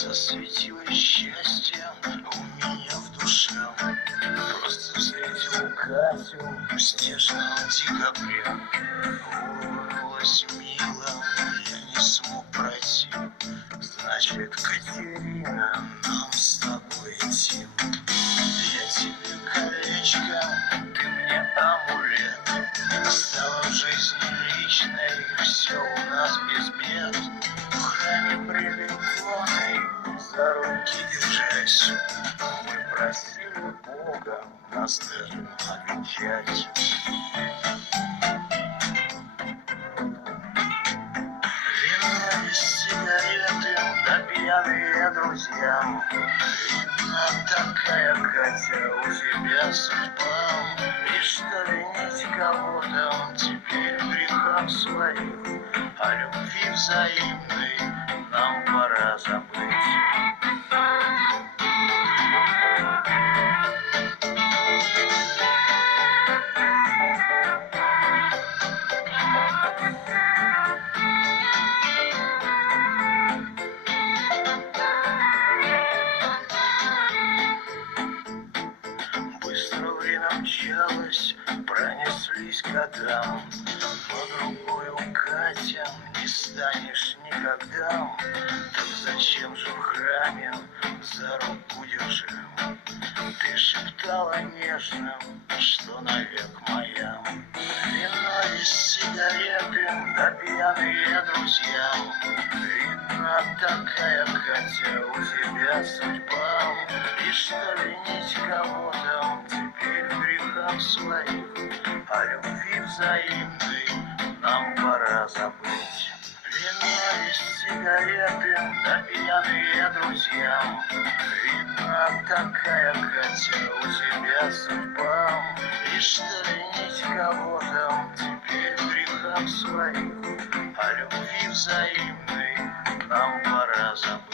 Засветилось счастье у меня в душе. Просто встретил Катю в снежном декабре. Улыбнулась мило, я не смог пройти. Значит, Катерина, нам с тобой идти. Я тебе колечко, ты мне амулет. Стало в жизни личной, все у нас без бед. В храме приликоной за руки держась, мы просили Бога нас даже обещать. Вино и сигареты, да пьяные друзья. Видно, такая Катя у тебя судьба. И что винить кого-то теперь в грехах своих, о любви взаимной нам пора забыть. Быстро время мчалось, пронеслись года, но другую, Катя, не станешь никогда. Так зачем же в храме за руку держи? Ты шептала нежно, что навек моя. Вино и сигареты, да пьяные друзья. Видно, такая Катя у тебя судьба. И что винить кого-то теперь в грехах своих, о любви взаимной нам пора забыть. Вино и сигареты, да пьяные друзья. Видно, такая Катя у тебя судьба. И что винить кого-то теперь в грехах своих, о любви взаимной нам пора забыть.